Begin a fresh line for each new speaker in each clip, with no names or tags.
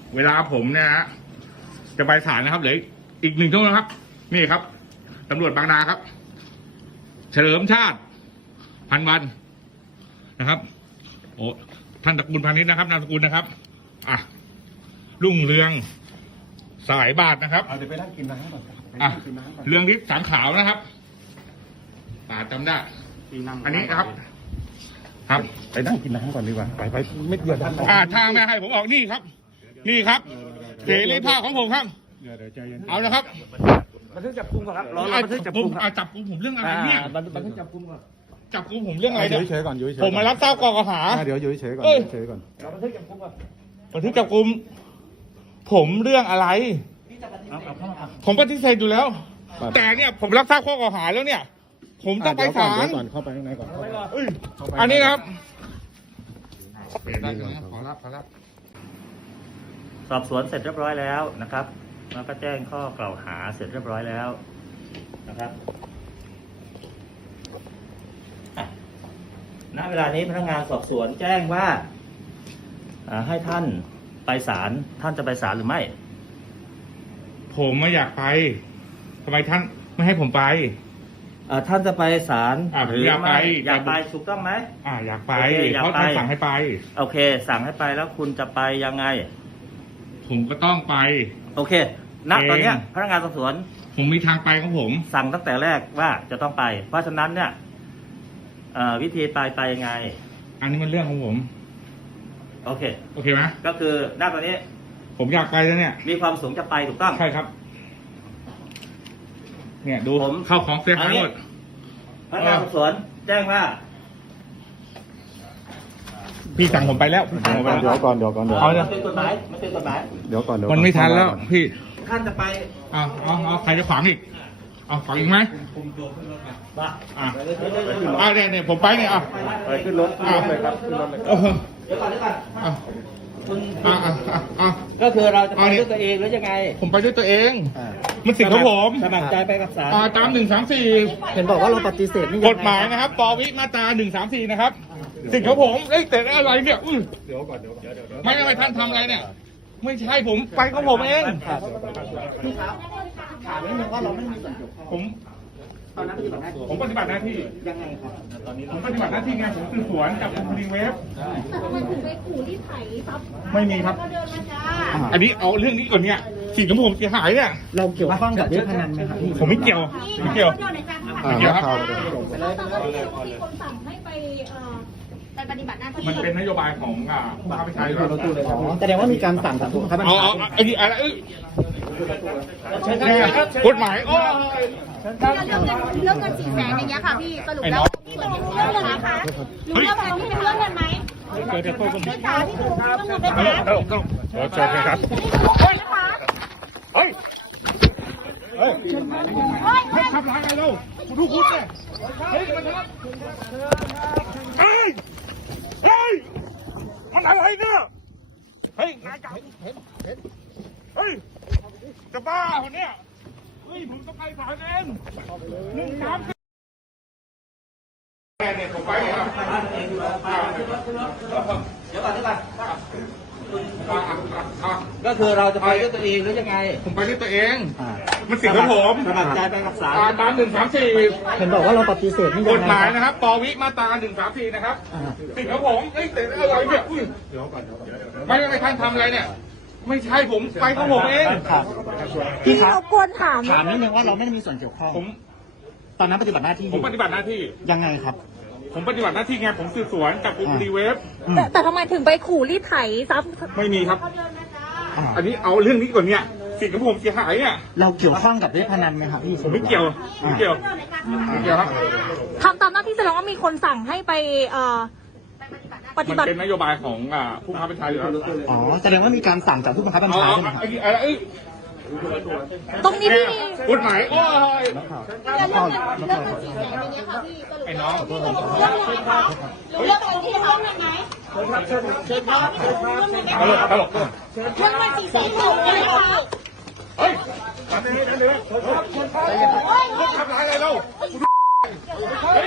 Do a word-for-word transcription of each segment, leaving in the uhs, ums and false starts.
เวลาผมเนี่ยฮะจะไปศาลนะครับเหลืออีกหนึ่งชั่วโมงครับนี่ครับตำรวจบางนาครับ เฉลิมชาติพันวันนะครับโอ้ท่านตระกูลพาณิชย์นะครับนามสกุลนะครับอ่ะรุ่งเรืองสายบาทนะครับ
เอาเดี๋ยวไปนั่งกินน้ำก่อน
อ่ะเรืองทิพย์สังขาวนะครับป่าจำได้อันนี้นะครับ ครับ
ไปนั่งกินน้ำก่อนดีกว่าไปไปไม่เดือดดัน
อ่าทางไม่ให้ผมออกนี่ครับ นี่ครับเสรีภาพของผมครับ
เดี๋ยวเดี๋ยวใจเย็น
เอาละครับ
บันทึกจับกุมก่อนครับรอ
อ่ะ
บันทึกจับ
ผ
กุ
ม
มค
อ่ะ
รับ
จับกุมผมเรื่องอะไรเนี่ย
บันบันทึกจับกุมก่อน
จับกุมผมเรื่องอะไร
อยู่
เนี่ย
เฉยๆก่อนอยู่เฉยๆ
ผมมารับทราบข้อกล่าวหา
อ่ะเดี๋ยวอยู่เฉยๆก่อน
เอ้ย
เฉยๆก่อน
เราบันทึกจับกุมก่อน
บันทึกจับกุมผมเรื่องอะไร
เอาเอาเข้ามาครับ
ผมปฏิเสธอยู่แล้ว แต่เนี่ยผมรับทราบข้อกล่าวหาแล้วเนี่ย ผมต้องไป
เดี๋ยวก่อน
ศาล
เดี๋ยวก่อนเข้าไปข้างในก่อน
เอ้ยอันนี้นะครับขอรับขอรับ
สอบสวนเสร็จเรียบร้อยแล้วนะครับแล้วก็แจ้งข้อกล่าวหาเสร็จเรียบร้อยแล้วนะครับอ่ะณเวลานี้พนักงานสอบสวนแจ้งว่าอ่าให้ท่านไปศาลท่านจะไปศาลหรือไม่
ผมไม่อยากไปทำไมท่านไม่ให้ผมไป
อ่าท่านจะไปศาล
อ่าผม
หรือ
อยากไป
ไม่อยากไปถูกต้องไหม
อ่าอยากไป
โอเคอยาก
เพราะ
ไป
ท่านสั่งให้ไป
โอเค สั่งให้ไปแล้วคุณจะไปยังไง
ผมก็ต้องไป
โอเคณตอนเนี้ย
เอง
พนักงานสอบสวน
ผมมีทางไปของผม
สั่งตั้งแต่แรกว่าจะต้องไป เพราะฉะนั้นเนี่ยเอ่อวิธีไปไปยังไง
อันนี้มันเรื่องของผม
โอเค
โอเคไหม
ก็คือหน้าตอนนี้
ผมอยากไปแล้วเนี่ย
มีความประสงค์จะไปถูกต้อง
ใช่ครับ เนี่ยดู
ผม
เข้าของเสียหายหมด
พนักงานสอบสวนแจ้งว่า
พี่สั่งผมไปแล้วพี่สั่งผมไป
เดี๋
แล้
ยว วก่อนเดี๋ยวก่อนเดี๋ยว
เอาเนี่ย
มันเป็นกฎหมายมันเป็นกฎหมาย
เดี๋ยวก่อนเดี๋ยว
มันไม่ทันแล้วพี่
ท่านจะไป
เอาเอาเอาใครจะขวางอีกเอาขวางอีกไหม
ว่า
อ่ะเอาเนี่ยเนี่ยผมไปเนี่ยเอา
ไปขึ้นรถขึ้นรถเลยครับขึ้นรถเลย
เออ
เดี๋ยวก่อนเดี๋ยวก่อน
เอา
คุณ
เอาเอาเอาเอา
ก็คือเราจะไป
เอาเนี่ย
ด้วยตัวเองหรือยังไง
ผมไปด้วยตัวเอง
อ่า
มันสิทธิ์ของผม
สมัครใจไปกับศาล
อ่าตามหนึ่งสามสี่
เห็นบอกว่าเราปฏิเสธนี่
กฎหมายนะครับปวิมาตราหนึ่งสามสี่นะครับสิทธิ์ของผมเอ้ยแต่อะไรเนี่ยอุ้ย
เดี๋ยวก่อนเดี๋ยวเดี๋ยวเดี๋ยว
ไม่ไม่ท่านทำอะไรเนี่ย ไม่ใช่ผมไปของผมเอง
พี่ครับถามนิดนึงว่าเราไม่มีส่วนเกี่ยวข้อง
ผม
ตอนนั้นปฏิบัติหน้าที่
ผมปฏิบัติหน้าที่
ยังไงครับตอนนี้
ผมปฏิบัติหน้าที่ไงผมสืบสวนจับกลุ่มคดีเวฟ
แต่ทำไมถึงไปขู่รีดไถทรัพย์
ไม่มีครับ
ก็เดินมาจ้า
อันนี้เอาเรื่องนี้ก่อนเนี่ยสิ่งของผมเสียหายเนี่ย
เราเกี่ยวข้องกับเว็บพนันไหมครับพี่
ผมไม่เกี่ยวไม่เกี่ยว
เดินในจ้า
อ่า
เดี๋ยวครับ
ข่าว
แล้วตอนนี้มีคนสั่งให้ไปเอ่อไปปฏิบัติหน้าที่
มันเป็นนโยบายของอ่าผู้บังคับบัญชาอยู่แล้ว
อ๋อแสดงว่ามีการสั่งจากผู้บังคับบัญ
เอา
ชา
เอาไอ้นี่อะไรเอ้ยกฎหมายโอ้ย
เรื่องเงินเรื่องเงินสี่แสนอย่างเงี้ยค่ะพี่สรุปแล้วพี่ตกลงรู้เรื่องเงินนะคะรู้เรื่องเงินที่เป็นเรื่องเงินไหม
เจอเจอพวกผม
พี่จ๋าพี่ดูเรื่องเงินได้ไหม
ตลกตลกตลกเจอครับ
เฮ้ยนะคะ
เฮ้ยเฮ้ย
เฮ้ย
เฮ้ยทำร้ายอะไรเราคุณดูคุณเนี่ยเฮ้ยมันทำเฮ้ยเฮ้ยมันอะไรเนี่ยเฮ้ยนายจับเห็นเห็นเฮ้ยจะบ้าคนเนี้ยเฮ้ยผมต้องไปศาลเองหนึ่งสามเนี่ยผมไปเนี่ย
เดี๋ยวก่อนเดี๋ยวก่อน
อ่ะ
ก็คือเราจะไปด้วยตัวเองหรือยังไง
ผมไปด้วยตัวเอง มันสิทธิ์ของผม
สมัครใจไปกับศาล
อ่าตามหนึ่งสามสี่
เห็นบอกว่าเราปฏิเสธนี่
ก
ยัง
ฎ
ไง
หมาย
ครับ
นะครับปวิมาตราหนึ่งสามสี่นะครับสิทธิ์ของผมเอ้ยแต่อะไรเนี่ยอุ้ยไม่ไม่ท่านทำอะไรเนี่ย ไม่ใช่ผมไปของผมเอง
ครับ
พี่รบกวนถาม
ถามนิดนึงว่าเราไม่ได้มีส่วนเกี่ยวข้อง
ผม
ตอนนั้นปฏิบัติหน้าที่อ
ผม
ยู่
ปฏิบัติหน้าที่
ยังไงครับ
ผมปฏิบัติหน้าที่ไงผมสืบสวนจับกลุ่มคดีเวฟ
อืม
แต่แต่ทำไมถึงไปขู่รีดไถทรัพย์
ไม่มีครับ
อ่า
อันนี้เอาเรื่องนี้ก่อนเนี่ยสิทธิ์ของผมเสียหายเนี่ย
เราเกี่ยวข้องกับเว็บพนันไหมครับพี่
ผมไม่เกี่ยวไม่เกี่ยวไม่เกี่ยวครับ
ทำตามหน้าที่แสดงว่ามีคนสั่งให้ไปเอ่อปฏิ
มัน
บัติ
เป็นนโยบายของอ่าผู้บังคับบัญชาอยู่แล้ว
อ๋อแสดงว่ามีการสั่งจากผู้บังคับบัญ
เอา
ชา
เอา
ใช่ไหมครับ
ไอ้นี่อะไรเอ้ย
ตรงนี้พี่มี
กฎหมายโอ้ย
เรื่องเงินเรื่องเงินสี่แสนอย่างเงี้ยค่ะพี่สรุป
ไอ้น้อง
พี่จะรู้เรื่องอะไรคะรู้เรื่องอะไรที่เรื่องเงินไหมพี่คะพี่จะรู้เรื่องเงินไหม
ตลกตลก
เรื่องเงินสี่แสนถูกไหมคะ
เฮ้ยทำอะไรกันเนี่ยเฮ้ยทำอะไรเราเฮ้ย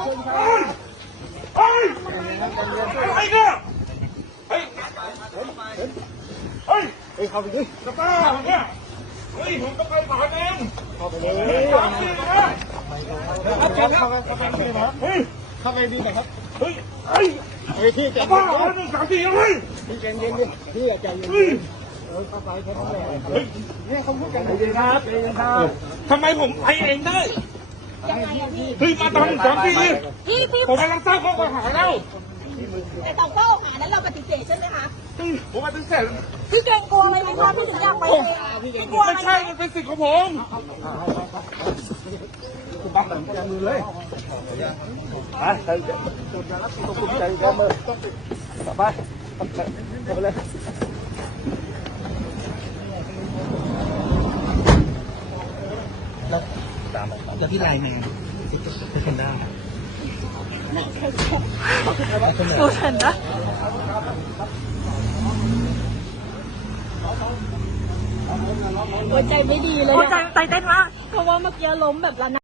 เฮ้ยอะไรเนี่ยเฮ้ยเฮ้ย
เฮ้ยเข้าไปดิ
จะบ้าเหรอเนี่ยเฮ้ยผมต้องไปศาลเอง
เข้าไปเลย
เฮ้ยสามสี่นะ
เข้าไปเข้าไปเข้าไปดีนะครับ
เฮ้ย
เข้าไปดีนะครับ
เฮ้ยเฮ้ย
เฮ้ยพี่ใจ
จะ
เย็
บ้าน เหรอหนึ่งสามสี่เฮ้ย
พี่ใจเย็นดิพี่ใจเย็น
เฮ้ย
เออเข้าไปแค่นั้นแหละ
เฮ้ย
เนี่ยเขาพูดกันใจเย็นครับใจเย็นครับ
ทำไมผมไปเองได้
ยังไงอะพี่
เฮ้ยมาตามหนึ่งสามสี่
พี่พี่
ผมกำลังสร้างข้อกล่าวหาแล้ว
แต่สองข้อหานั้นเราปฏิเสธใช่ไหมคะ
เฮ้ยผมปฏิเสธ
พี่เกรงกลัวอะไรไหมคะพี่ถึงอยากไปเลยพี่กลัวอะไร
ไม่ใช่มันเป็นสิทธิ์ของผม
บังหลังแกมือเลยไปใจเย็นตัวจรับตัวคุณใจแกมือไปเข้าไปเลย
จะพี่ไลน์มาเป็นคนได้
ดูเห็นนะหัวใจไม่ดีเลยหัวใจใจเต้นมากเพราะว่าเมื่อกี้ล้มแบบระนา